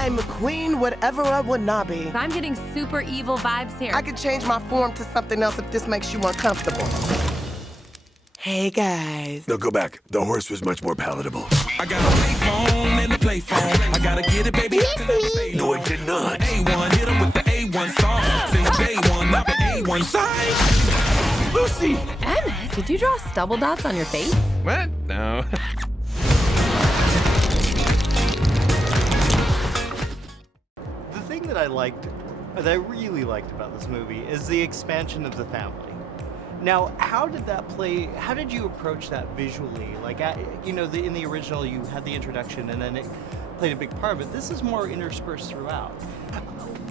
I'm queen, whatever I would not be. I'm getting super evil vibes here. I could change my form to something else if this makes you uncomfortable. Hey, guys. No, go back. The horse was much more palatable. I got a payphone and a play phone. I gotta get it, baby. No, I did not. A1, hit him with the A1 song. Sing J1, not the A1 sign. Lucy! Arnett, did you draw stubble dots on your face? What? No. The thing that I really liked about this movie is the expansion of the family. Now, how did that play? How did you approach that visually? Like, in the original, you had the introduction, and then it played a big part of it. This is more interspersed throughout.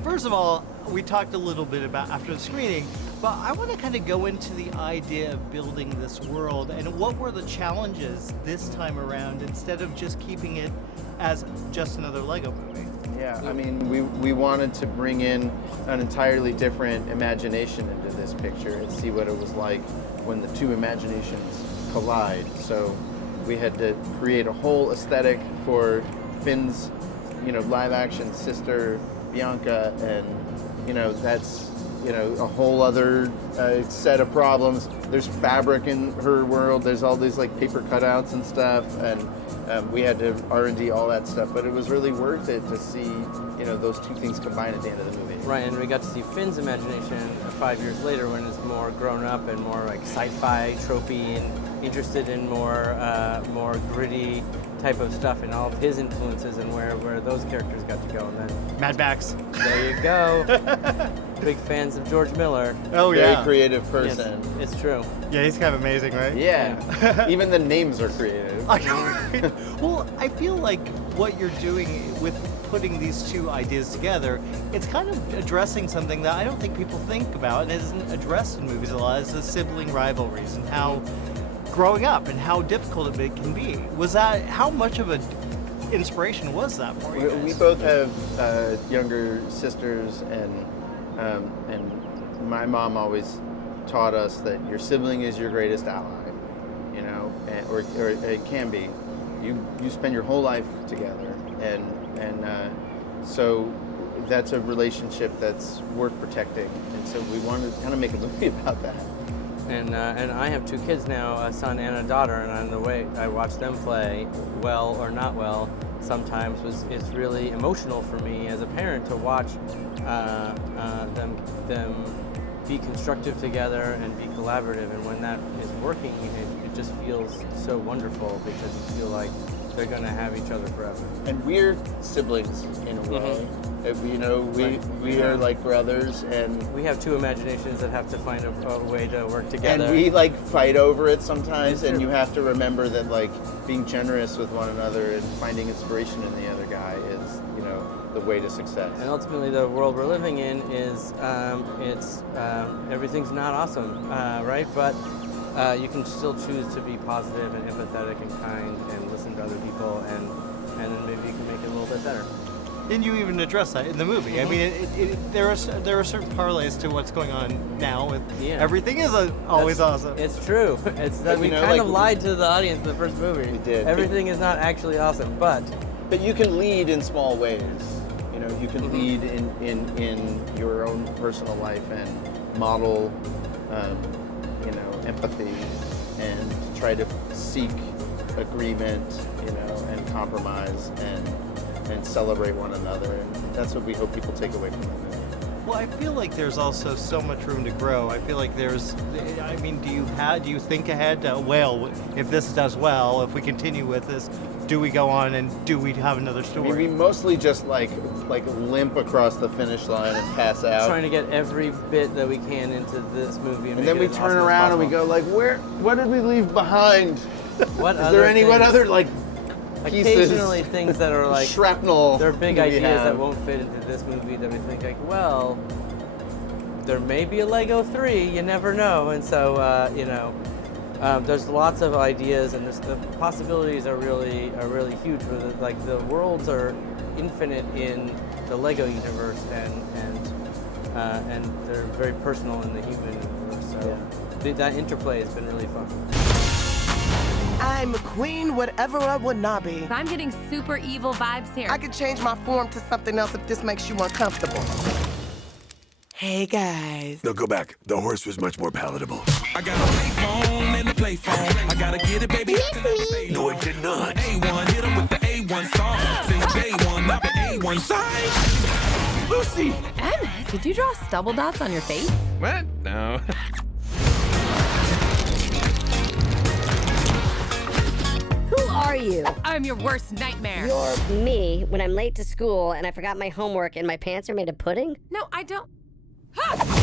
First of all, we talked a little bit about after the screening, but I want to kind of go into the idea of building this world and what were the challenges this time around instead of just keeping it as just another Lego movie. Yeah, I mean, we wanted to bring in an entirely different imagination into this picture and see what it was like when the two imaginations collide. So we had to create a whole aesthetic for Finn's, live action sister, Bianca, and, that's, a whole other set of problems. There's fabric in her world, there's all these like paper cutouts and stuff, and we had to R&D all that stuff, but it was really worth it to see, those two things combined at the end of the movie. Right, and we got to see Finn's imagination 5 years later when it's more grown up and more like sci-fi, tropey, and interested in more gritty type of stuff, and all of his influences and where those characters got to go. And then Mad Max. there you go. Big fans of George Miller. Oh yeah. Very creative person. Yes, it's true. Yeah, he's kind of amazing, right? Yeah. Even the names are creative. Well, I feel like what you're doing with putting these two ideas together, it's kind of addressing something that I don't think people think about and isn't addressed in movies a lot, is the sibling rivalries and how growing up and how difficult it can be. Was that, how much of an inspiration was that for you guys? We both have younger sisters, and my mom always taught us that your sibling is your greatest ally, or it can be. You spend your whole life together, and so that's a relationship that's worth protecting, and so we wanted to kind of make a movie about that. And I have two kids now, a son and a daughter, and the way I watch them play, well or not well, sometimes is really emotional for me as a parent to watch them be constructive together and be collaborative. And when that is working, it just feels so wonderful because you feel like they're going to have each other forever. And we're siblings in a way. We are like brothers, and we have two imaginations that have to find a way to work together. And we fight over it sometimes, and you have to remember that being generous with one another and finding inspiration in the other guy is, the way to success. And ultimately, the world we're living in is everything's not awesome, right? But you can still choose to be positive and empathetic and kind and listen to other people, and then maybe you can make it a little bit better. Didn't you even address that in the movie? Mm-hmm. I mean, there are certain parallels to what's going on now with everything is always awesome. It's true. It's that we kind of lied to the audience in the first movie. We did. Everything is not actually awesome, but you can lead in small ways. You can lead in your own personal life and model, empathy, and try to seek agreement, and compromise and celebrate one another. And that's what we hope people take away from the movie. Well, I feel like there's also so much room to grow. I feel like do you think ahead? If this does well, if we continue with this, do we go on and do we have another story? We mostly just like limp across the finish line and pass out. Trying to get every bit that we can into this movie. And then we turn around and we go what did we leave behind? What other pieces? Occasionally things that are shrapnel. They're big ideas that won't fit into this movie that we think there may be a Lego 3, you never know. And so, there's lots of ideas, and the possibilities are really huge. The worlds are infinite in the Lego universe, and they're very personal in the human universe. So that interplay has been really fun. I'm a queen, whatever a wannabe. I'm getting super evil vibes here. I can change my form to something else if this makes you uncomfortable. Hey, guys. No, go back. The horse was much more palatable. I got a payphone and a play phone. I gotta get it, baby. No, it did not. A1, hit him with the A1 song. Say J1, not the A1 side. Lucy! Emmett, did you draw stubble dots on your face? What? No. Who are you? I'm your worst nightmare. You're me when I'm late to school and I forgot my homework and my pants are made of pudding? No, I don't. Ha!